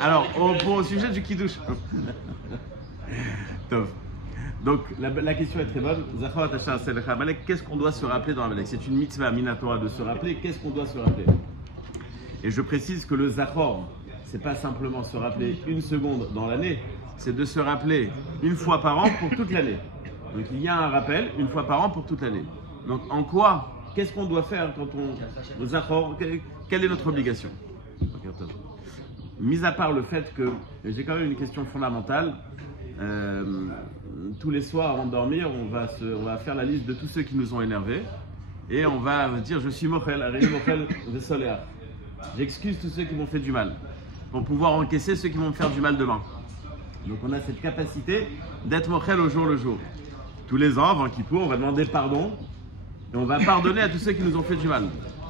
Alors, au sujet du Kiddush. Donc, la question est très bonne. Qu'est-ce qu'on doit se rappeler dans Amalek? C'est une mitzvah minatora de se rappeler. Qu'est-ce qu'on doit se rappeler? Et je précise que le Zachor, c'est pas simplement se rappeler une seconde dans l'année, c'est de se rappeler une fois par an pour toute l'année. Donc, il y a un rappel une fois par an pour toute l'année. Donc, en quoi? Qu'est-ce qu'on doit faire quand on Zachor? Quelle est notre obligation? Mis à part le fait que j'ai quand même une question fondamentale. Tous les soirs avant de dormir, on va faire la liste de tous ceux qui nous ont énervés et on va dire je suis mochel, arrêtez mochel de soléa. J'excuse tous ceux qui m'ont fait du mal pour pouvoir encaisser ceux qui vont me faire du mal demain. Donc on a cette capacité d'être mochel au jour le jour. Tous les ans, avant Kippour, on va demander pardon et on va pardonner à tous ceux qui nous ont fait du mal.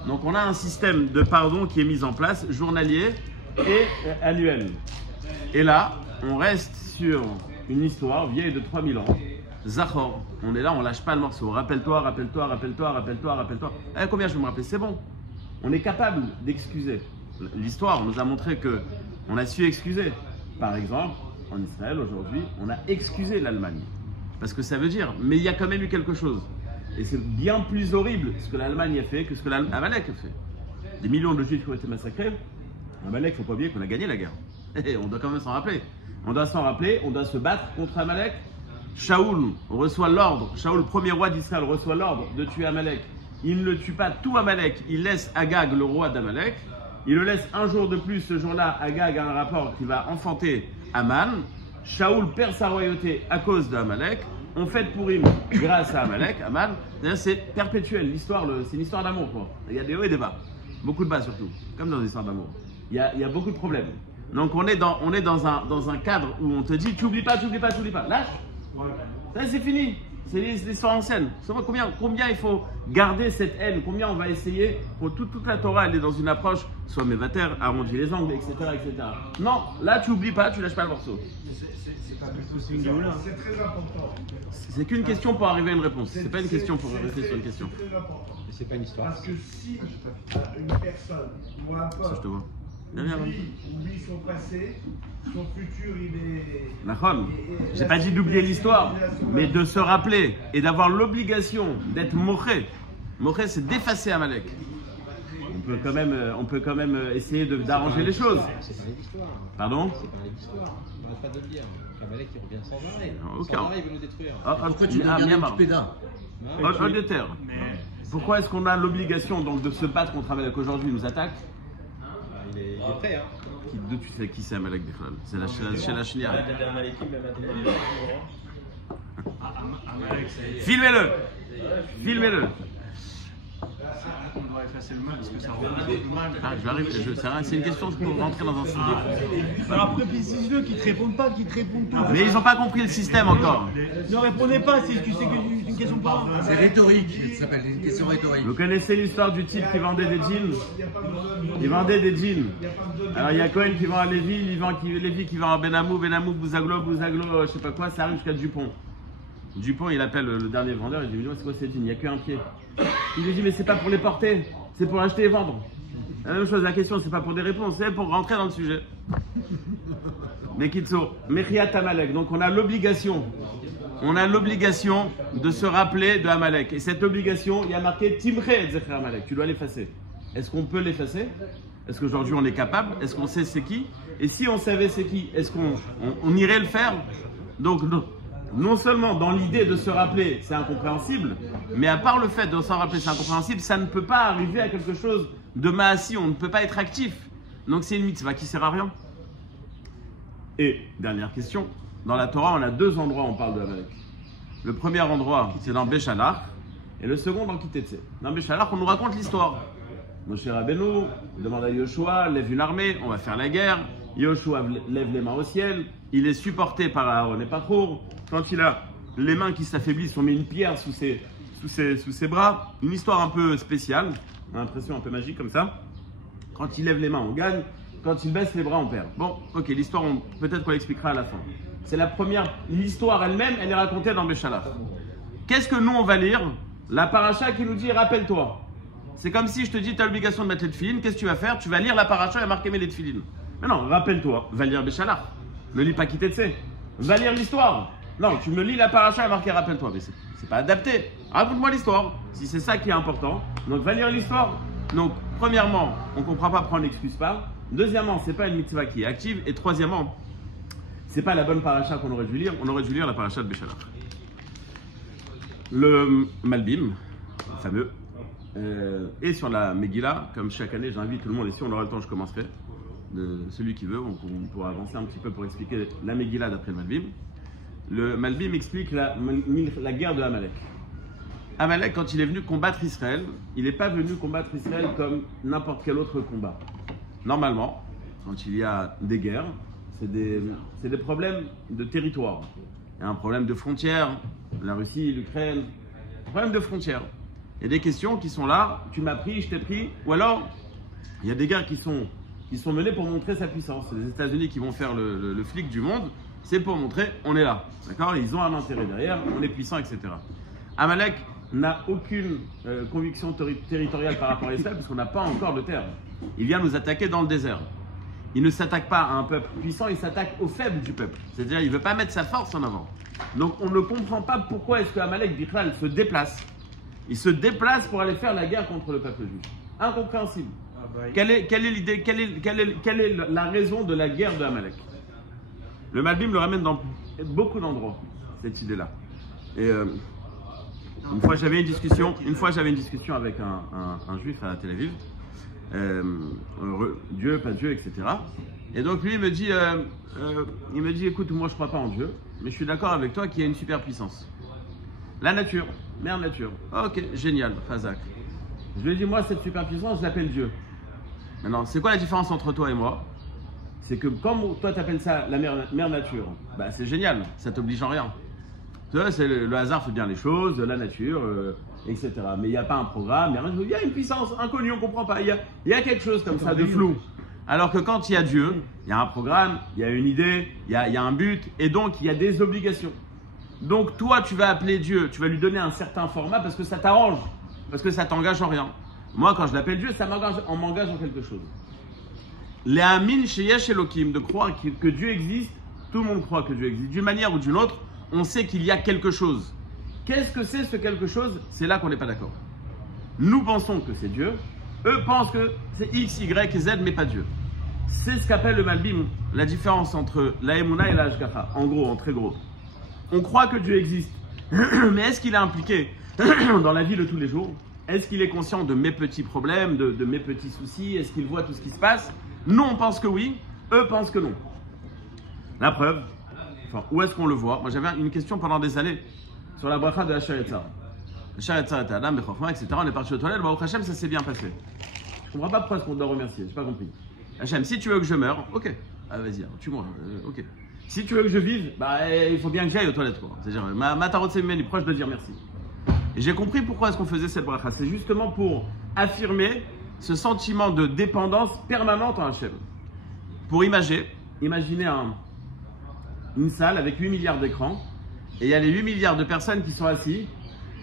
Donc on a un système de pardon qui est mis en place, journalier et annuel. Et là, on reste sur une histoire vieille de 3000 ans. Zachor, on est là, on lâche pas le morceau. Rappelle-toi, rappelle-toi, rappelle-toi, rappelle-toi, rappelle-toi. Combien je vais me rappeler? C'est bon. On est capable d'excuser. L'histoire nous a montré que on a su excuser. Par exemple, en Israël aujourd'hui, on a excusé l'Allemagne. Parce que ça veut dire, mais il y a quand même eu quelque chose. Et c'est bien plus horrible ce que l'Allemagne a fait que ce que Amalek a fait. Des millions de Juifs qui ont été massacrés. Amalek, il ne faut pas oublier qu'on a gagné la guerre. Et on doit quand même s'en rappeler. On doit s'en rappeler, on doit se battre contre Amalek. Shaoul reçoit l'ordre, Shaoul, premier roi d'Israël, reçoit l'ordre de tuer Amalek. Il ne tue pas tout Amalek, il laisse Agag, le roi d'Amalek. Il le laisse un jour de plus, ce jour-là, Agag a un rapport qui va enfanter Aman. Shaoul perd sa royauté à cause d'Amalek. On fête Purim grâce à Amalek, Aman. C'est perpétuel, l'histoire, c'est une histoire d'amour, quoi. Il y a des hauts et des bas, beaucoup de bas surtout, comme dans les histoires d'amour. Il y a beaucoup de problèmes. Donc on est dans un cadre où on te dit tu oublies pas, lâche. Ça c'est fini, c'est l'histoire ancienne. Combien il faut garder cette haine, combien on va essayer pour toute la Torah, elle est dans une approche soit mévater, arrondir les angles, etc., etc. Non, là tu oublies pas, tu lâches pas le morceau. C'est très important. C'est qu'une question pour arriver à une réponse. C'est pas une question pour rester sur une question. C'est très important. C'est pas une histoire. Parce que si une personne ou un peuple oublie son passé, son futur il est... J'ai pas dit d'oublier l'histoire, mais de se rappeler et d'avoir l'obligation d'être moché. Moché, c'est d'effacer Amalek. On peut quand même essayer d'arranger les choses. C'est parler d'histoire. Pardon? C'est parler d'histoire. On n'arrête pas de le dire. Amalek il revient sans arrêt. Aucun. Sans arrêt, il veut nous détruire. Pourquoi tu deviens un pédin? De terre. Pourquoi est-ce qu'on a l'obligation donc de se battre contre Amalek aujourd'hui? Il nous attaque. Il est prêt, hein. Tu sais qui c'est Amalek Bichlal? C'est la Shnia. Filmez-le. On doit effacer le mal parce que ça représente le mal. Je vais arriver, c'est une question pour rentrer dans un sujet. Alors après, si je veux qu'ils te répondent pas, Mais ils n'ont pas compris le système encore. Ne répondez pas, tu sais que c'est une question pour C'est rhétorique, ça s'appelle une question rhétorique. Vous connaissez l'histoire du type qui vendait des jeans? Il vendait des jeans. Alors il y a Cohen qui vend à Lévi, Lévi qui vend à Benamou, Bouzaglo, je sais pas quoi, ça arrive jusqu'à Dupont. Dupont, il appelle le dernier vendeur, il dit c'est quoi ces jeans? Il n'y a qu'un pied. Il lui dit mais c'est pas pour les porter, c'est pour acheter et vendre. La même chose, la question c'est pas pour des réponses, c'est pour rentrer dans le sujet. Mais Kitso, Mechiat Amalek, donc on a l'obligation de se rappeler de Amalek. Et cette obligation, il y a marqué Timche et Zecher Amalek, tu dois l'effacer. Est-ce qu'on peut l'effacer? Est-ce qu'aujourd'hui on est capable? Est-ce qu'on sait c'est qui? Et si on savait c'est qui, est-ce qu'on irait le faire? Donc non seulement dans l'idée de se rappeler, c'est incompréhensible, mais à part le fait de s'en rappeler, c'est incompréhensible, ça ne peut pas arriver à quelque chose de maassi, on ne peut pas être actif. Donc c'est une mitzvah qui sert à rien. Et, dernière question, dans la Torah, on a deux endroits où on parle de Amalek. Le premier endroit, c'est dans Béchalach, et le second dans Kitetse. Dans Béchalach, on nous raconte l'histoire. Moshe Rabbeinu demande à Yoshua, lève une armée, on va faire la guerre. Yoshua lève les mains au ciel, il est supporté par Aaron et Pachour. Quand il a les mains qui s'affaiblissent, on met une pierre sous ses bras. Une histoire un peu spéciale, on a l'impression un peu magique comme ça. Quand il lève les mains, on gagne. Quand il baisse les bras, on perd. Bon, ok, l'histoire, peut-être qu'on l'expliquera à la fin. C'est la première, l'histoire elle-même, elle est racontée dans Béchalach. Qu'est-ce que nous, on va lire? La paracha qui nous dit, rappelle-toi. C'est comme si je te dis, tu as l'obligation de mettre les tefilines, qu'est-ce que tu vas faire? Tu vas lire la paracha et marquer les tefilines. Mais non, rappelle-toi, va lire Béchalach. Ne lis pas Kitetsé. Va lire l'histoire. Non, tu me lis la paracha et marqué rappelle-toi. Mais c'est pas adapté. Raconte-moi l'histoire. Si c'est ça qui est important. Donc va lire l'histoire. Donc, premièrement, on ne comprend pas prendre l'excuse pas. Deuxièmement, c'est pas une mitzvah qui est active. Et troisièmement, c'est pas la bonne paracha qu'on aurait dû lire. On aurait dû lire la paracha de Béchalach. Le Malbim, fameux, et sur la Megillah, comme chaque année, j'invite tout le monde, et si on aura le temps, je commencerai, de celui qui veut, on pourra avancer un petit peu pour expliquer la Megillah d'après le Malbim. Le Malbim explique la guerre de Amalek. Amalek, quand il est venu combattre Israël, il n'est pas venu combattre Israël comme n'importe quel autre combat. Normalement, quand il y a des guerres, c'est des problèmes de territoire. Il y a un problème de frontières, la Russie, l'Ukraine, problème de frontières. Il y a des questions qui sont là, tu m'as pris, je t'ai pris, ou alors il y a des guerres qui sont menées pour montrer sa puissance. Les États-Unis qui vont faire le flic du monde, c'est pour montrer on est là, d'accord? Ils ont un intérêt derrière, on est puissant, etc. Amalek n'a aucune conviction territoriale par rapport à Israël parce qu'on n'a pas encore de terre. Il vient nous attaquer dans le désert. Il ne s'attaque pas à un peuple puissant, il s'attaque aux faibles du peuple. C'est-à-dire, il ne veut pas mettre sa force en avant. Donc, on ne comprend pas pourquoi est-ce que Amalek Bichlal se déplace. Il se déplace pour aller faire la guerre contre le peuple juif. Incompréhensible. Quelle est l'idée, quelle est la raison de la guerre de Amalek? Le Malbim le ramène dans beaucoup d'endroits, cette idée-là. Et une fois, j'avais une discussion avec un juif à Tel Aviv. Dieu, pas Dieu, etc. Et donc lui il me dit écoute, moi je crois pas en Dieu, mais je suis d'accord avec toi qu'il y a une superpuissance. La nature, mère nature. Ok, génial, Fazak. Je lui ai dit moi cette superpuissance je l'appelle Dieu. Maintenant, c'est quoi la différence entre toi et moi? C'est que comme toi tu appelles ça la mère nature, bah c'est génial, ça t'oblige en rien. Tu vois, c'est le hasard fait bien les choses, la nature, etc. Mais il n'y a pas un programme, il y a une puissance inconnue, on ne comprend pas. Il y a quelque chose comme ça de flou. Alors que quand il y a Dieu, il y a un programme, il y a une idée, il y a un but, et donc il y a des obligations. Donc toi, tu vas appeler Dieu, tu vas lui donner un certain format parce que ça t'arrange, parce que ça t'engage en rien. Moi, quand je l'appelle Dieu, ça m'engage en quelque chose. Le'amin sheyesh Elokim, de croire que Dieu existe, tout le monde croit que Dieu existe. D'une manière ou d'une autre, on sait qu'il y a quelque chose. Qu'est-ce que c'est ce quelque chose? C'est là qu'on n'est pas d'accord. Nous pensons que c'est Dieu, eux pensent que c'est X, Y, Z, mais pas Dieu. C'est ce qu'appelle le Malbim, la différence entre la Emouna et la Hashgacha, en gros, en très gros. On croit que Dieu existe, mais est-ce qu'il est impliqué dans la vie de tous les jours? Est-ce qu'il est conscient de mes petits problèmes, de mes petits soucis? Est-ce qu'il voit tout ce qui se passe? Nous, on pense que oui, eux pensent que non. La preuve, enfin, où est-ce qu'on le voit? Moi, j'avais une question pendant des années sur la bracha de Asher Etzar. Asher Etzar et Adam, Bechorma, etc. On est parti aux toilettes, Baruch Hashem, ça s'est bien passé. Je comprends pas pourquoi est-ce qu'on doit remercier, j'ai pas compris. Hashem, si tu veux que je meure, ok, ah, vas-y, tue-moi, ok. Si tu veux que je vive, bah, il faut bien que j'aille aux toilettes, quoi. C'est-à-dire, ma tarot c'est meni, proche de dire merci. Et j'ai compris pourquoi est-ce qu'on faisait cette bracha. C'est justement pour affirmer ce sentiment de dépendance permanente en Hashem. Pour imaginez une salle avec 8 milliards d'écrans, et il y a les 8 milliards de personnes qui sont assis,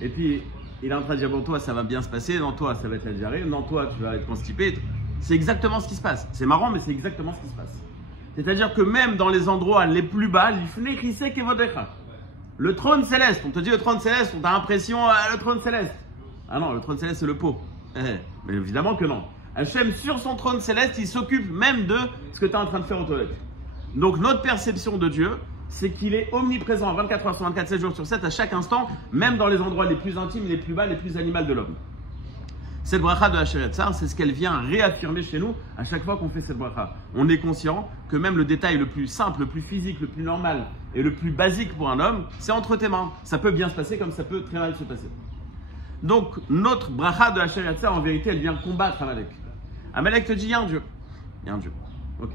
et puis il est en train de dire bon, toi ça va bien se passer, non, toi ça va être la diarrhée, non, toi tu vas être constipé. C'est exactement ce qui se passe. C'est marrant, mais c'est exactement ce qui se passe. C'est-à-dire que même dans les endroits les plus bas, le trône céleste, on te dit le trône céleste, on a l'impression le trône céleste. Ah non, le trône céleste c'est le pot. Mais évidemment que non. Hachem, sur son trône céleste, il s'occupe même de ce que tu es en train de faire aux toilettes. Donc notre perception de Dieu, c'est qu'il est omniprésent 24 heures sur 24, 7 jours sur 7, à chaque instant, même dans les endroits les plus intimes, les plus bas, les plus animaux de l'homme. Cette bracha de Asher Etzar, c'est ce qu'elle vient réaffirmer chez nous à chaque fois qu'on fait cette bracha. On est conscient que même le détail le plus simple, le plus physique, le plus normal et le plus basique pour un homme, c'est entre tes mains. Ça peut bien se passer comme ça peut très mal se passer. Donc notre bracha de Asher Etzar, en vérité, elle vient combattre Amalek. Amalek te dit, il y a un Dieu. Il y a un Dieu. Ok.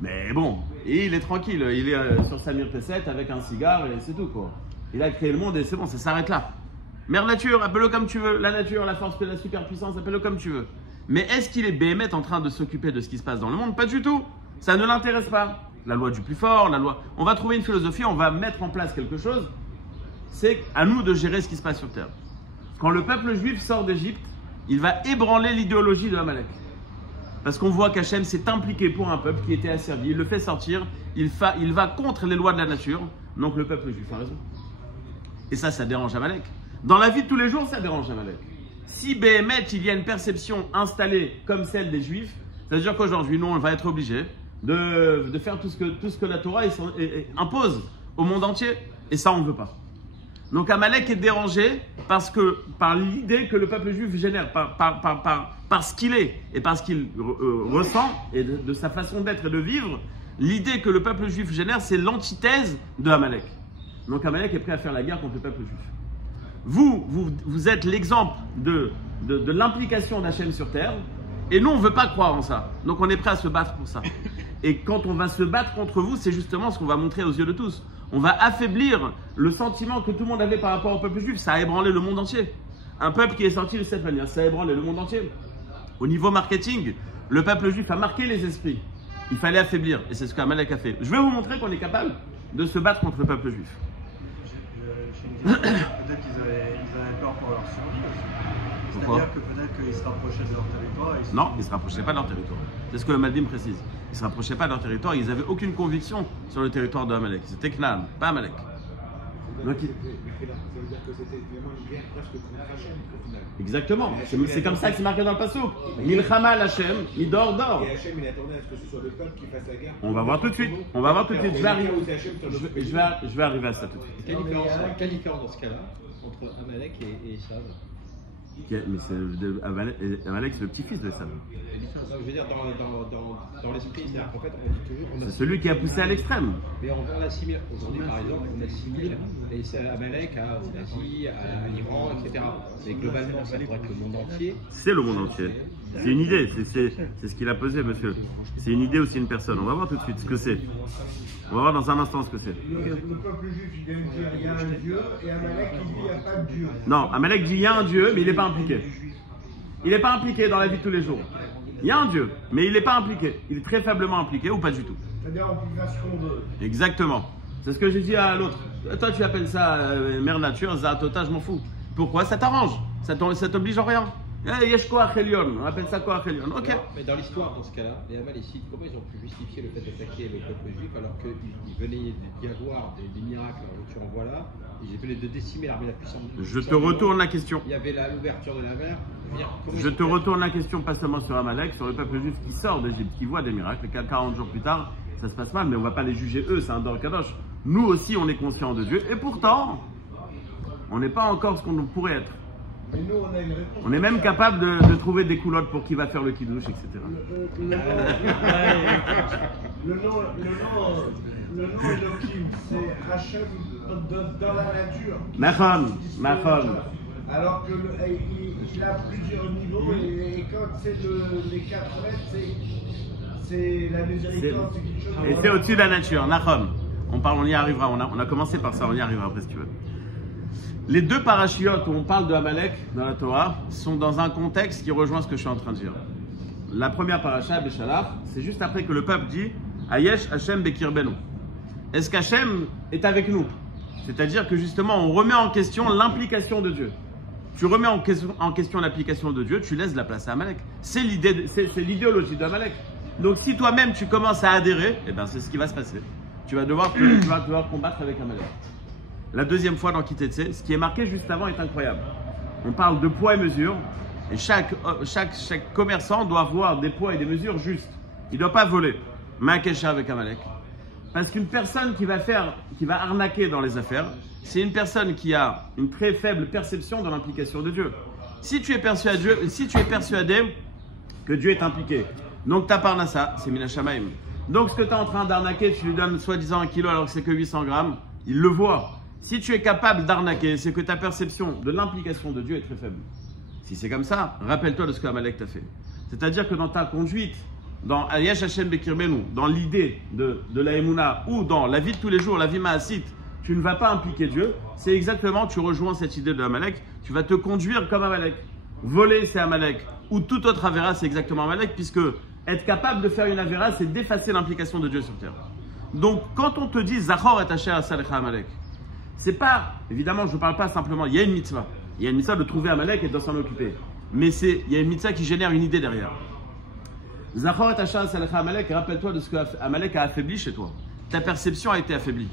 Mais bon, et il est tranquille, il est sur sa mirpesset avec un cigare et c'est tout, quoi. Il a créé le monde et c'est bon, ça s'arrête là. Mère nature, appelle-le comme tu veux, la nature, la force, la superpuissance, appelle-le comme tu veux. Mais est-ce qu'il est béhémet en train de s'occuper de ce qui se passe dans le monde? Pas du tout. Ça ne l'intéresse pas. La loi du plus fort, la loi... On va trouver une philosophie, on va mettre en place quelque chose. C'est à nous de gérer ce qui se passe sur Terre. Quand le peuple juif sort d'Égypte, il va ébranler l'idéologie de Amalek. Parce qu'on voit qu'Hachem s'est impliqué pour un peuple qui était asservi. Il le fait sortir, il va contre les lois de la nature. Donc le peuple juif a raison. Et ça dérange Amalek. Dans la vie de tous les jours, ça dérange Amalek. Si Béhémet, il y a une perception installée comme celle des Juifs, c'est-à-dire qu'aujourd'hui, nous, on va être obligés de faire tout ce que la Torah impose au monde entier. Et ça, on ne veut pas. Donc Amalek est dérangé par l'idée que le peuple juif génère, par ce qu'il est et par ce qu'il ressent et de sa façon d'être et de vivre. L'idée que le peuple juif génère, c'est l'antithèse de Amalek. Donc Amalek est prêt à faire la guerre contre le peuple juif. Vous êtes l'exemple de l'implication d'Hachem sur terre, et nous on ne veut pas croire en ça. Donc on est prêt à se battre pour ça. Et quand on va se battre contre vous, c'est justement ce qu'on va montrer aux yeux de tous. On va affaiblir le sentiment que tout le monde avait par rapport au peuple juif. Ça a ébranlé le monde entier. Un peuple qui est sorti de cette manière, ça a ébranlé le monde entier. Au niveau marketing, le peuple juif a marqué les esprits. Il fallait affaiblir, et c'est ce qu'Amalek a fait. Je vais vous montrer qu'on est capable de se battre contre le peuple juif. Peut-être qu'ils avaient peur pour leur survie aussi. C'est-à-dire que peut-être qu'ils se rapprochaient de leur territoire. Non, ils ne se rapprochaient pas de leur territoire. C'est ce que le Maldim précise. Ils ne se rapprochaient pas de leur territoire, ils n'avaient aucune conviction sur le territoire de Amalek. C'était Canaan, pas Amalek. Donc, ça veut dire que c'était vraiment une guerre presque contre Hachem au final. Exactement, c'est comme ça que c'est marqué dans le Passouk. Milchama Hachem, il dort. Et Hachem, il attendait à ce que ce soit le peuple qui fasse la guerre. On va voir tout de suite. Je vais arriver à ça tout de suite. Quelle différence dans ce cas-là entre Amalek et Esav? Mais Amalek, c'est le petit-fils de Esav. Je veux dire, dans l'esprit, c'est-à-dire qu'en fait, on dit toujours. C'est celui qui a poussé à l'extrême. Mais on assimile, aujourd'hui par exemple, on assimile Amalek aux nazis, à l'Iran, etc. Mais globalement, ça pourrait être le monde entier. C'est le monde entier. C'est une idée, c'est ce qu'il a posé, monsieur. C'est une idée ou c'est une personne. On va voir tout de suite ce que c'est. On va voir dans un instant ce que c'est. Le peuple juif, il vient de dire il y a un Dieu, et Amalek, il dit il n'y a pas de Dieu. Non, Amalek dit il y a un Dieu, mais il n'est pas impliqué. Il n'est pas impliqué dans la vie de tous les jours. Il y a un Dieu, mais il n'est pas impliqué. Il est très faiblement impliqué ou pas du tout. C'est-à-dire on peut faire ce qu'on veut. Exactement. C'est ce que j'ai dit à l'autre. Toi, tu appelles ça mère nature, Zatota, je m'en fous. Pourquoi? Ça t'arrange. Ça t'oblige en rien. Yesh Koach Elyon, on appelle ça Koach Elyon. Ok. Mais dans l'histoire, dans ce cas-là, les Amalécites, comment ils ont pu justifier le fait d'attaquer le peuple juif alors qu'il venait d'y avoir des miracles, en l'occurrence voilà, ils venaient de décimer l'armée la puissante. Je te retourne la question. Il y avait l'ouverture de la mer. Je te retourne la question, pas seulement sur Amalek, sur le peuple juif qui sort d'Égypte, qui voit des miracles. 40 jours plus tard, ça se passe mal, mais on ne va pas les juger eux, c'est un Dor Kadosh. Nous aussi, on est conscients de Dieu, et pourtant, on n'est pas encore ce qu'on pourrait être. Mais nous, on a une réponse. On est même capable de trouver des coulottes pour qui va faire le kidouche, etc. Le nom Elohim, c'est Hachem dans la nature. Machon. Alors qu'il a plusieurs niveaux et quand c'est les 4 mètres, c'est la miséricorde, c'est quelque chose. Et c'est au-dessus de la nature, Nachon. On y arrivera, on a commencé par ça, on y arrivera après si tu veux. Les deux parachiotes où on parle de Amalek dans la Torah sont dans un contexte qui rejoint ce que je suis en train de dire. La première paracha, Béchalach, c'est juste après que le peuple dit Ayesh Hashem Bekirbenu. Est-ce qu'Hachem est avec nous? C'est-à-dire que justement, on remet en question l'implication de Dieu. Tu remets en question l'application de Dieu, tu laisses la place à Amalek. C'est l'idéologie d'Amalek. Donc si toi-même tu commences à adhérer, eh ben, c'est ce qui va se passer. Tu vas devoir combattre avec Amalek. La deuxième fois dans Kitetse, ce qui est marqué juste avant est incroyable. On parle de poids et mesure, et chaque commerçant doit avoir des poids et des mesures justes. Il ne doit pas voler. Ma'akesha avec Amalek. Parce qu'une personne qui va arnaquer dans les affaires, c'est une personne qui a une très faible perception de l'implication de Dieu. Si tu es persuadé que Dieu est impliqué, donc ta parnassa, c'est Minashamaim. Donc ce que tu es en train d'arnaquer, tu lui donnes soi-disant 1 kilo alors que c'est que 800 grammes, il le voit. Si tu es capable d'arnaquer, c'est que ta perception de l'implication de Dieu est très faible. Si c'est comme ça, rappelle-toi de ce qu'Amalek t'a fait. C'est-à-dire que dans ta conduite, dans Ayesh Hashem Bekirbenu, dans l'idée de la Emouna ou dans la vie de tous les jours, la vie maasite, tu ne vas pas impliquer Dieu. C'est exactement, tu rejoins cette idée de Amalek, tu vas te conduire comme Amalek. Voler, c'est Amalek. Ou tout autre Avera, c'est exactement Amalek, puisque être capable de faire une Avera, c'est d'effacer l'implication de Dieu sur terre. Donc, quand on te dit Zachor et Asher Asalecha Amalek, c'est pas, évidemment, je ne parle pas simplement, il y a une mitzvah. Il y a une mitzvah de trouver Amalek et de s'en occuper. Mais il y a une mitzvah qui génère une idée derrière. Zachor et Hachas Alecha Amalek, rappelle-toi de ce que Amalek a affaibli chez toi. Ta perception a été affaiblie.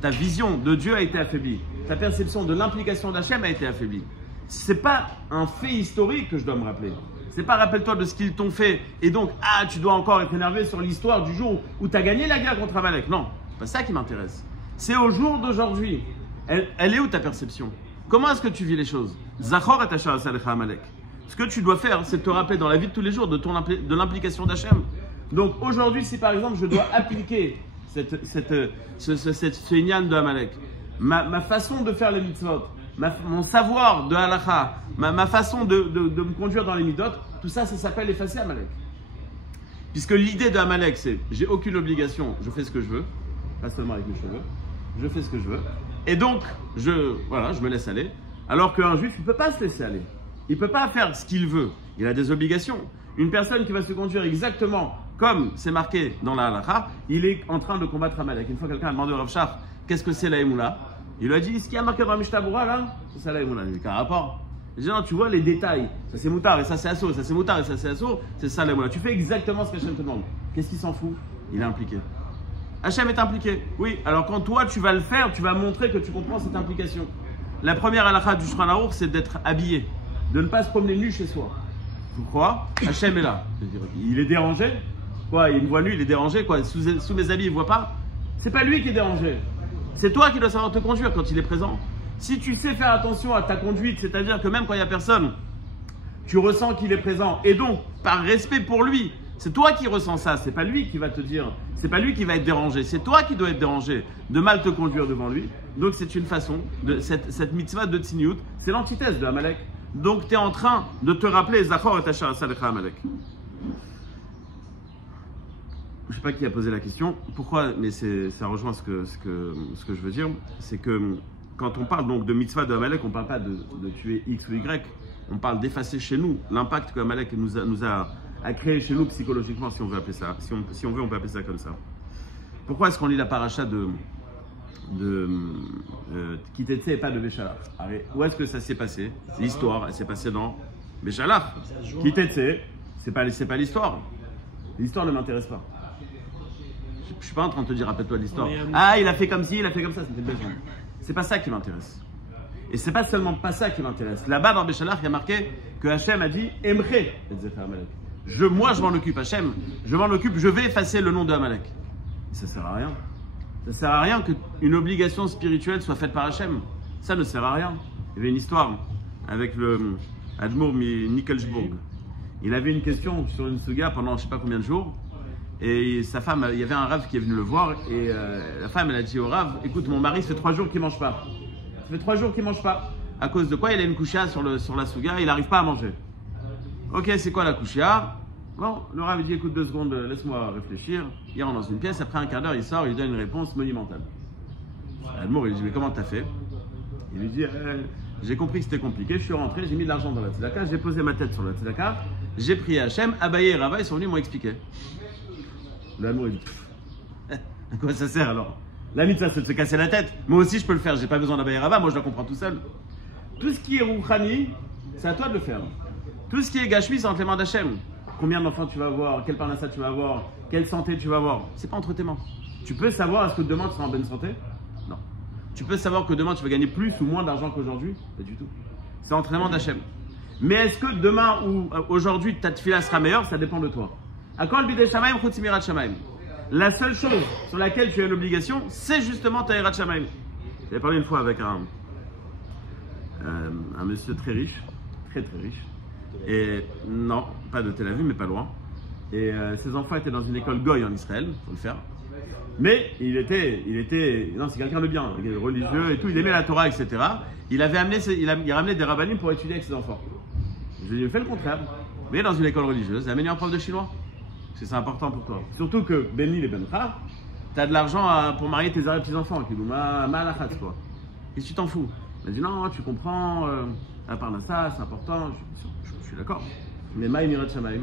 Ta vision de Dieu a été affaiblie. Ta perception de l'implication d'Hachem a été affaiblie. C'est pas un fait historique que je dois me rappeler. C'est pas rappelle-toi de ce qu'ils t'ont fait et donc, tu dois encore être énervé sur l'histoire du jour où tu as gagné la guerre contre Amalek. Non, c'est pas ça qui m'intéresse. C'est au jour d'aujourd'hui. Elle est où ta perception? Comment est-ce que tu vis les choses? Zachor et Hachas Alecha Amalek. Ce que tu dois faire, c'est te rappeler dans la vie de tous les jours de l'implication d'Hachem. Donc aujourd'hui, si par exemple je dois appliquer ce inyan de Amalek, ma façon de faire les mitzvot, mon savoir de halacha, ma façon de me conduire dans les midot, tout ça, ça s'appelle effacer Amalek. Puisque l'idée de Amalek, c'est j'ai aucune obligation, je fais ce que je veux, pas seulement avec mes cheveux, je fais ce que je veux, et donc je me laisse aller. Alors qu'un juif, il ne peut pas se laisser aller. Il ne peut pas faire ce qu'il veut. Il a des obligations. Une personne qui va se conduire exactement comme c'est marqué dans la halakha, il est en train de combattre Amalek. Une fois, quelqu'un a demandé au Rav Shach, qu'est-ce que c'est la Emoula? Il lui a dit, ce qui a marqué dans la Mishnah Berurah, là, c'est ça la Emoula. Il dit, qu'un rapport. Il dit, non, tu vois les détails. Ça c'est moutar et ça c'est assaut. Ça c'est moutar et ça c'est assaut. C'est ça la Emoula. Tu fais exactement ce qu'Hachem te demande. Qu'est-ce qu'il s'en fout? Il est impliqué. Hachem est impliqué. Oui, alors quand toi tu vas le faire, tu vas montrer que tu comprends cette implication. La première halakha du Shulchan Aruch, c'est d'être habillé. De ne pas se promener nu chez soi. Tu crois? Hachem est là. Il est dérangé? Quoi? Il me voit nu, il est dérangé? Quoi? Sous mes habits, il ne voit pas? C'est pas lui qui est dérangé. C'est toi qui dois savoir te conduire quand il est présent. Si tu sais faire attention à ta conduite, c'est-à-dire que même quand il n'y a personne, tu ressens qu'il est présent. Et donc, par respect pour lui, c'est toi qui ressens ça. C'est pas lui qui va te dire, c'est pas lui qui va être dérangé. C'est toi qui dois être dérangé de mal te conduire devant lui. Donc c'est une façon, cette mitzvah de Tziniout, c'est l'antithèse de Amalek. Donc tu es en train de te rappeler Zachor et Hachas Alecha Amalek. Je ne sais pas qui a posé la question. Pourquoi? Mais ça rejoint ce que je veux dire. C'est que quand on parle donc de mitzvah de Amalek, on ne parle pas de tuer X ou Y. On parle d'effacer chez nous l'impact que Amalek nous a créé chez nous psychologiquement, si on veut appeler ça. Si on veut, on peut appeler ça comme ça. Pourquoi est-ce qu'on lit la paracha de Kitetse et pas de Béchalach? Où est-ce que ça s'est passé? L'histoire, elle s'est passée dans Béchalach. Kitetse, c'est pas l'histoire. L'histoire ne m'intéresse pas. Je suis pas en train de te dire, rappelle-toi de l'histoire. Il a fait comme ci, il a fait comme ça, c'était besoin. C'est pas ça qui m'intéresse. Et c'est pas seulement pas ça qui m'intéresse. Là-bas dans Béchalach, il y a marqué que Hachem a dit Emre. Moi, je m'en occupe, Hachem. Je m'en occupe, je vais effacer le nom de Amalek. Ça sert à rien. Ça sert à rien qu'une obligation spirituelle soit faite par Hachem. Ça ne sert à rien. Il y avait une histoire avec le Admour Nickelsburg. Il avait une question sur une suga pendant je ne sais pas combien de jours. Et sa femme, il y avait un Rav qui est venu le voir. Et la femme, elle a dit au Rav, écoute, mon mari, ça fait 3 jours qu'il ne mange pas. Ça fait 3 jours qu'il ne mange pas. À cause de quoi? Il a une couchia sur la suga, il n'arrive pas à manger. Ok, c'est quoi la couchia? Bon, le Rav dit, écoute 2 secondes, laisse-moi réfléchir. Il rentre dans une pièce, après un quart d'heure, il sort, il lui donne une réponse monumentale. Admour, il lui dit, mais comment t'as fait? Il lui dit, j'ai compris que c'était compliqué, je suis rentré, j'ai mis de l'argent dans la tzedaka, j'ai posé ma tête sur la tzedaka, j'ai prié Hachem, Abaye et Rava, ils sont venus m'ont expliqué. L'Admour, il dit, à quoi ça sert alors? La mitzvah, c'est de se casser la tête. Moi aussi, je peux le faire, j'ai pas besoin d'Abaye et Rava, moi je la comprends tout seul. Tout ce qui est Rouchani, c'est à toi de le faire. Tout ce qui est Gashmi, c'est entre les mains d'Hachem. Combien d'enfants tu vas avoir, quel parnassa tu vas avoir, quelle santé tu vas avoir, c'est pas entre tes mains. Tu peux savoir est-ce que demain tu seras en bonne santé? Non. Tu peux savoir que demain tu vas gagner plus ou moins d'argent qu'aujourd'hui? Pas du tout. C'est entre les mains d'Hachem. Mais est-ce que demain ou aujourd'hui ta tefila sera meilleure? Ça dépend de toi. Akol bidei shamayim chutz mirat shamayim. La seule chose sur laquelle tu as une obligation, c'est justement ta hirat shamayim. J'avais parlé une fois avec un monsieur très riche, très riche. Et non, pas de Tel Aviv, mais pas loin. Et ses enfants étaient dans une école goy en Israël, faut le faire. Mais non, c'est quelqu'un de bien, religieux et tout. Il aimait la Torah, etc. Il a ramené des rabbinim pour étudier avec ses enfants. Je lui ai fait le contraire. Mais dans une école religieuse, il a amené un prof de chinois. Parce que c'est important pour toi. Surtout que Benny et Bencha, tu as de l'argent pour marier tes petits-enfants. Qui nous malachat, quoi. Qu'est-ce que tu t'en fous? Il a dit non, tu comprends, à part de ça, c'est important. Je suis d'accord. Mais ma imirat shamayim.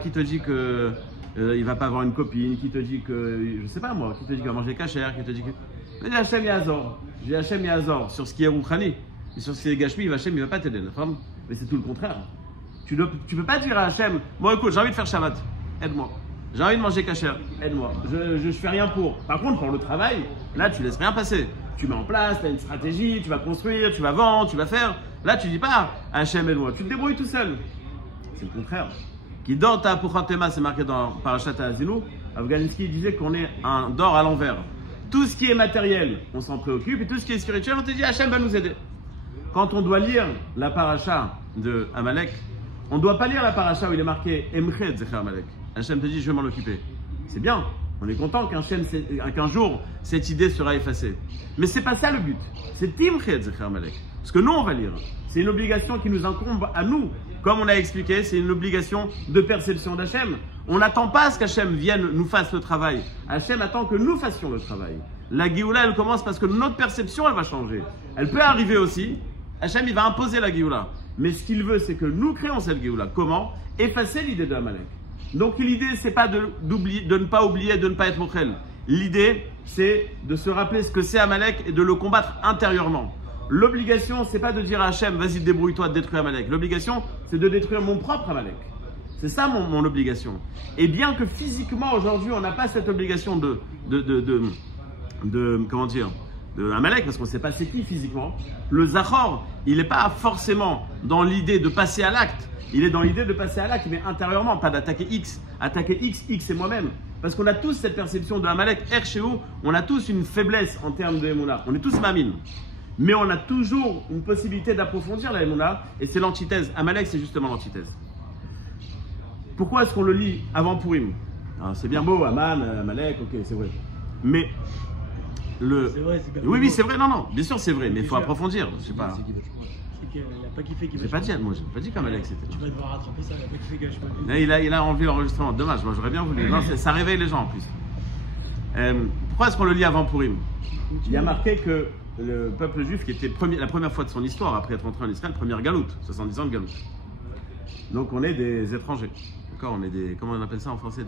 Qui te dit que il va pas avoir une copine, qui te dit que, je sais pas moi, qui te dit qu'il va manger kasher, qui te dit que. Mais j'ai Hachem Yazor. J'ai Hachem Yazor sur ce qui est Rouchani. Et sur ce qui est Gashmi, Hachem il va pas t'aider. Mais c'est tout le contraire. Tu peux pas dire à Hachem, bon écoute, j'ai envie de faire Shabbat. aide-moi. J'ai envie de manger kasher, aide-moi. Je fais rien pour. Par contre, pour le travail, là, tu laisses rien passer. Tu mets en place, tu as une stratégie, tu vas construire, tu vas vendre, tu vas faire. Là, tu dis pas, Hachem, aide-moi. Tu te débrouilles tout seul. C'est le contraire. Qui dort ta puchatema, c'est marqué dans Parashat Ha'azinu. Afghaniski disait qu'on est un dort à l'envers. Tout ce qui est matériel, on s'en préoccupe, et tout ce qui est spirituel, on te dit, Hachem va nous aider. Quand on doit lire la paracha de Amalek, on ne doit pas lire la paracha où il est marqué Emched Zecher Amalek. Hachem te dit, je vais m'en occuper. C'est bien, on est content qu'un jour, cette idée sera effacée. Mais ce n'est pas ça le but. C'est Timched Zecher Amalek. Ce que nous, on va lire, c'est une obligation qui nous incombe à nous. Comme on a expliqué, c'est une obligation de perception d'Hachem. On n'attend pas à ce qu'Hachem vienne nous fasse le travail. Hachem attend que nous fassions le travail. La Géoula, elle commence parce que notre perception, elle va changer. Elle peut arriver aussi. Hachem, il va imposer la Géoula. Mais ce qu'il veut, c'est que nous créons cette Géoula. Comment? Effacer l'idée de Amalek. Donc l'idée, c'est pas de ne pas oublier, de ne pas être mochel. L'idée, c'est de se rappeler ce que c'est Amalek et de le combattre intérieurement. L'obligation, c'est pas de dire à Hachem, vas-y, débrouille-toi de détruire Amalek. L'obligation, c'est de détruire mon propre Amalek. C'est ça mon obligation. Et bien que physiquement, aujourd'hui, on n'a pas cette obligation de Amalek, parce qu'on ne sait pas c'est qui physiquement, le Zachor, il n'est pas forcément dans l'idée de passer à l'acte. Il est dans l'idée de passer à l'acte, mais intérieurement, pas d'attaquer X. Attaquer X, c'est moi-même. Parce qu'on a tous cette perception de Amalek, chez nous, on a tous une faiblesse en termes de Emouna. On est tous mamines. Mais on a toujours une possibilité d'approfondir la Emouna, et c'est l'antithèse. Amalek, c'est justement l'antithèse. Pourquoi est-ce qu'on le lit avant Purim? C'est bien beau, Aman, Amalek, ok, c'est vrai. Mais C'est vrai, c'est oui, c'est vrai, non, bien sûr c'est vrai, mais il faut approfondir. Je sais pas. C'est qu'il n'a pas kiffé qu'il J'ai pas dit, moi j'ai pas dit qu'Amalek c'était. Tu vas devoir rattraper ça, il n'a pas kiffé que je peux. Il a enlevé l'enregistrement, dommage, moi j'aurais bien voulu. Non, ça réveille les gens en plus. Pourquoi est-ce qu'on le lit avant Purim? Il y a marqué que le peuple juif, qui était la première fois de son histoire, après être entré en Israël, première galoute, 70 ans de galoute. Donc on est des étrangers. D'accord, on est des, comment on appelle ça en français,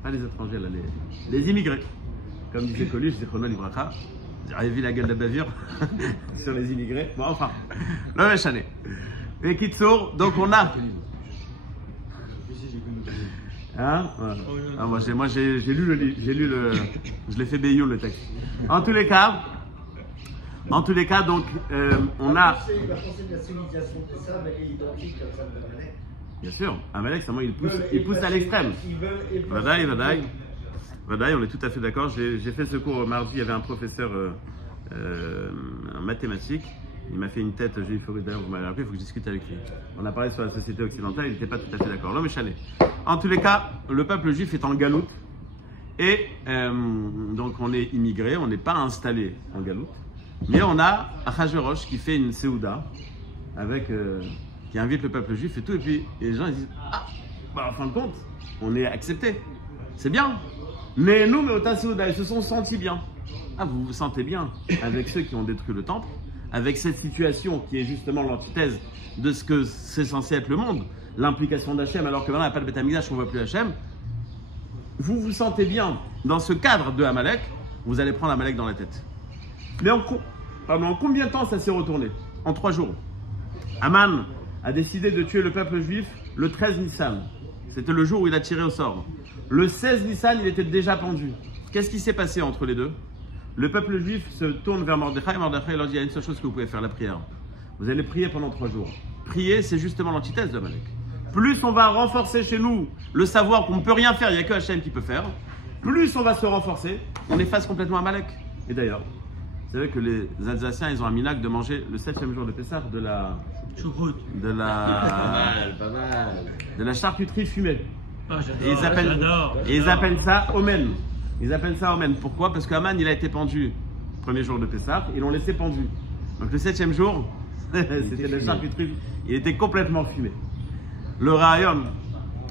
pas les étrangers là, les immigrés. Comme disait Coluche, Zichrono Libracha, j'avais vu la gueule de bavure sur les immigrés. Bon, enfin, le méchané. Et Kitsour, donc on a. Hein? Voilà. Ah, moi j'ai lu le livre, je l'ai fait Béyoun le texte. En tous les cas, donc on a. La pensée de la civilisation de ça, mais elle est identique à celle d'Amalek. Bien sûr, Amalek, c'est moi, il pousse à l'extrême. Vadaï, on est tout à fait d'accord. J'ai fait ce cours mardi, il y avait un professeur en mathématiques. Il m'a fait une tête, d'ailleurs vous m'avez rappelé, il faut que je discute avec lui. On a parlé sur la société occidentale, il n'était pas tout à fait d'accord. L'homme est chané. En tous les cas, le peuple juif est en galoute. Et donc on est immigré, on n'est pas installé en galoute. Mais on a Achashverosh qui fait une séouda avec... qui invite le peuple juif et tout, et puis les gens ils disent en fin de compte, on est accepté, c'est bien. Mais nous, ils se sont sentis bien. Vous vous sentez bien avec ceux qui ont détruit le temple, avec cette situation qui est justement l'antithèse de ce que c'est censé être le monde, l'implication d'Hachem, alors que maintenant il n'y a pas de Beth Amikdash, on ne voit plus Hachem. Vous vous sentez bien dans ce cadre de Amalek, vous allez prendre Amalek dans la tête. Mais en combien de temps ça s'est retourné? En 3 jours. Aman a décidé de tuer le peuple juif le 13 Nissan. C'était le jour où il a tiré au sort. Le 16 Nissan, il était déjà pendu. Qu'est-ce qui s'est passé entre les deux? Le peuple juif se tourne vers Mordechai. Mordechai leur dit, il y a une seule chose que vous pouvez faire, la prière. Vous allez prier pendant 3 jours. Prier, c'est justement l'antithèse de Amalek. Plus on va renforcer chez nous le savoir qu'on ne peut rien faire, il n'y a que Hachem qui peut faire, plus on va se renforcer, on efface complètement Amalek. Et d'ailleurs, vous savez que les Alsaciens, ils ont un minac de manger le 7e jour de Pessah de la charcuterie fumée. Et ils appellent ça omen. Ils appellent ça omen. Pourquoi? Parce qu'Aman, il a été pendu le premier jour de Pessah, ils l'ont laissé pendu. Donc le 7e jour, c'était la charcuterie, il était complètement fumé. Le Rayon,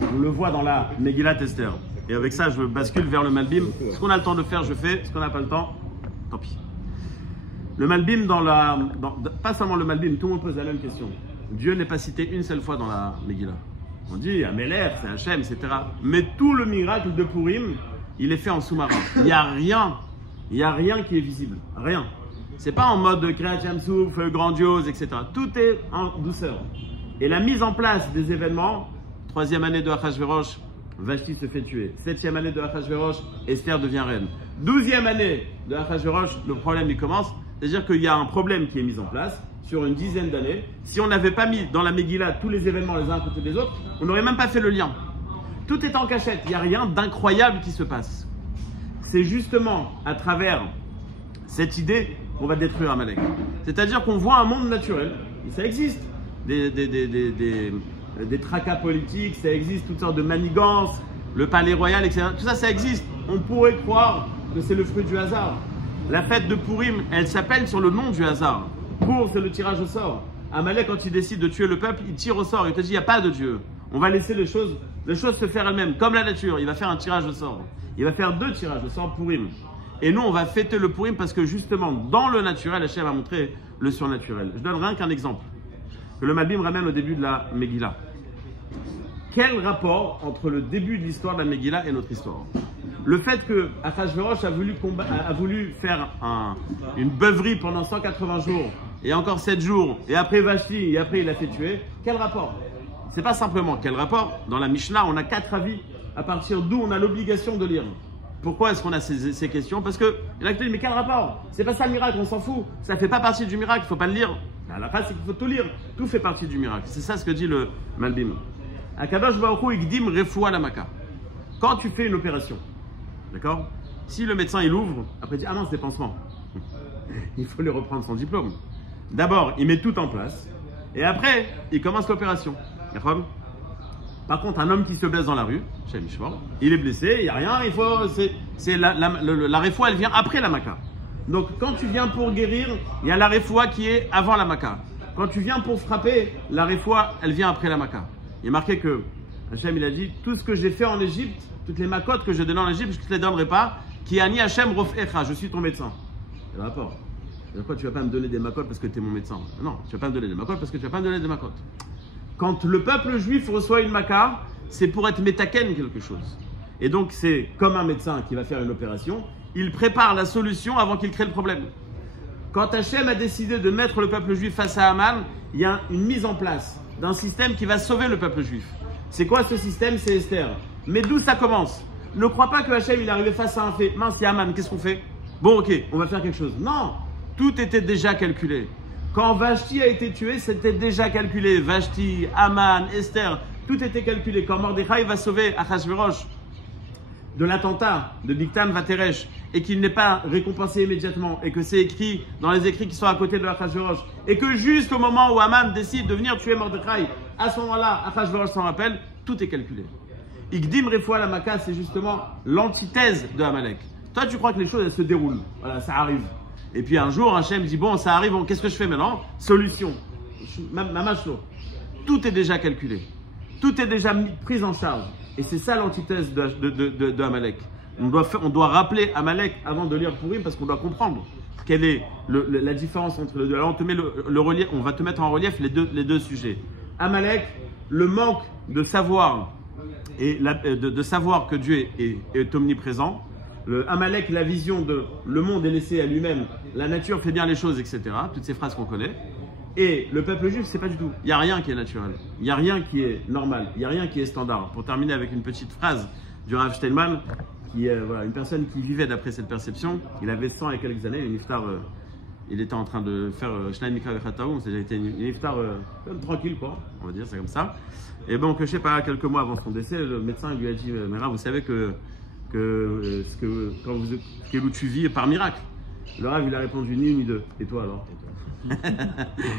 on le voit dans la Megillat Esther. Et avec ça, je bascule vers le Malbim. Ce qu'on a le temps de faire, je fais. Ce qu'on n'a pas le temps, tant pis. Le Malbim, pas seulement le Malbim, tout le monde pose la même question. Dieu n'est pas cité une seule fois dans la Megillah. On dit Améler, c'est Hachem, etc. Mais tout le miracle de Purim, il est fait en sous-marin. Il n'y a rien qui est visible. Rien. C'est pas en mode Kriyat Souf, grandiose, etc. Tout est en douceur. Et la mise en place des événements, 3e année de Achashverosh, Vashti se fait tuer. 7e année de Achashverosh, Esther devient reine. 12e année de Achashverosh, le problème il commence. C'est-à-dire qu'il y a un problème qui est mis en place sur une dizaine d'années. Si on n'avait pas mis dans la Megillah tous les événements les uns à côté des autres, on n'aurait même pas fait le lien. Tout est en cachette, il n'y a rien d'incroyable qui se passe. C'est justement à travers cette idée qu'on va détruire Amalek. C'est-à-dire qu'on voit un monde naturel, ça existe. Des tracas politiques, ça existe, toutes sortes de manigances, le palais royal, etc. Tout ça, ça existe. On pourrait croire que c'est le fruit du hasard. La fête de Purim, elle s'appelle sur le nom du hasard. Pour, c'est le tirage au sort. Amalek, quand il décide de tuer le peuple, il tire au sort. Il te dit, il n'y a pas de Dieu. On va laisser les choses se faire elles-mêmes, comme la nature. Il va faire un tirage au sort. Il va faire 2 tirages au sort Purim. Et nous, on va fêter le Purim parce que justement, dans le naturel, Hachem a montré le surnaturel. Je donne rien qu'un exemple que le Malbim ramène au début de la Megillah. Quel rapport entre le début de l'histoire de la Megillah et notre histoire? Le fait que Achashverosh a voulu faire une beuverie pendant 180 jours, et encore 7 jours, et après Vashti, et après il l'a fait tuer, quel rapport? C'est pas simplement quel rapport. Dans la Mishnah, on a 4 avis à partir d'où on a l'obligation de lire. Pourquoi est-ce qu'on a ces questions? Parce que il y en a qui disent, mais quel rapport? C'est pas ça le miracle, on s'en fout. Ça fait pas partie du miracle, il faut pas le lire. À la fin, c'est qu'il faut tout lire. Tout fait partie du miracle. C'est ça ce que dit le Malbim. Akadosh Baruch Hu Igdim Refoua Lamaka. Quand tu fais une opération, d'accord? Si le médecin il ouvre, après il dit, ah non, c'est des pansements. Il faut lui reprendre son diplôme. D'abord, il met tout en place. Et après, il commence l'opération. D'accord? Par contre, un homme qui se blesse dans la rue, il est blessé, il n'y a rien, la refoua, elle vient après la maka. Donc, quand tu viens pour guérir, il y a la refoua qui est avant la maka. Quand tu viens pour frapper, la refoua, elle vient après la maka. Il est marqué que Hachem, il a dit, tout ce que j'ai fait en Égypte, toutes les makotes que je donne en Égypte, je ne te les donnerai pas, qui a ni Hachem Rofecha, je suis ton médecin. C'est le rapport. Pourquoi tu ne vas pas me donner des makotes parce que tu es mon médecin? Non, tu ne vas pas me donner des makotes parce que tu ne vas pas me donner des makotes. Quand le peuple juif reçoit une maka, c'est pour être métaken quelque chose. Et donc c'est comme un médecin qui va faire une opération, il prépare la solution avant qu'il crée le problème. Quand Hachem a décidé de mettre le peuple juif face à Haman, il y a une mise en place d'un système qui va sauver le peuple juif. C'est quoi ce système? C'est Esther. Mais d'où ça commence? Ne crois pas que Hachem il est arrivé face à un fait. Mince, il y a Haman, qu'est-ce qu'on fait? Bon, ok, on va faire quelque chose. Non, tout était déjà calculé. Quand Vashti a été tué, c'était déjà calculé. Vashti, Haman, Esther, tout était calculé. Quand Mordechai va sauver Achashverosh de l'attentat de Bigtan Vateresh et qu'il n'est pas récompensé immédiatement et que c'est écrit dans les écrits qui sont à côté de Achashverosh et que juste au moment où Haman décide de venir tuer Mordechai, à ce moment-là, Achashverosh s'en rappelle, tout est calculé. Igdim Refoua Lamaka, c'est justement l'antithèse de Amalek. Toi, tu crois que les choses elles se déroulent. Voilà, ça arrive. Et puis un jour, Hachem dit, bon, ça arrive, bon, qu'est-ce que je fais maintenant? Solution. Mamashlo. Tout est déjà calculé. Tout est déjà pris en charge. Et c'est ça l'antithèse de Amalek. On doit rappeler Amalek avant de lire Purim parce qu'on doit comprendre quelle est la différence entre les deux. Alors on va te mettre en relief les deux sujets. Amalek, le manque de savoir et de savoir que Dieu est omniprésent. Le Amalek, la vision de le monde est laissé à lui-même, la nature fait bien les choses, etc. Toutes ces phrases qu'on connaît. Et le peuple juif, c'est pas du tout. Il n'y a rien qui est naturel. Il n'y a rien qui est normal. Il n'y a rien qui est standard. Pour terminer avec une petite phrase du Rav Steinman, qui est une personne qui vivait d'après cette perception. Il avait 100 et quelques années, une iftar, il était en train de faire Shnaim Mikra Vechataou, c'était une iftar tranquille, quoi, on va dire, c'est comme ça. Et donc, je sais pas, quelques mois avant son décès, le médecin lui a dit, mais Rav, vous savez que où tu vis par miracle. Le Rav, il a répondu ni une ni deux. Et toi alors? Il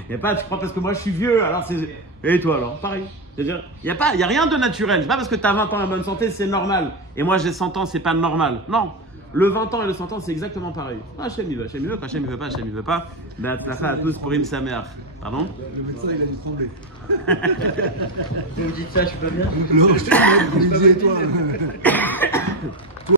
n'y a pas, tu crois parce que moi je suis vieux, alors c'est. Et toi alors? Pareil. C'est-à-dire, il n'y a rien de naturel. C'est pas parce que tu as 20 ans en bonne santé, c'est normal. Et moi j'ai 100 ans, c'est pas normal. Non. Le 20 ans et le 100 ans, c'est exactement pareil. Hachem il veut, Hachem il veut, Hachem il veut pas, Hachem il veut pas. Ben, tu à tous pour Im Samer. Pardon? Le médecin il a dû trembler. Vous me dites ça, je suis pas bien? Non, je te dis, et toi?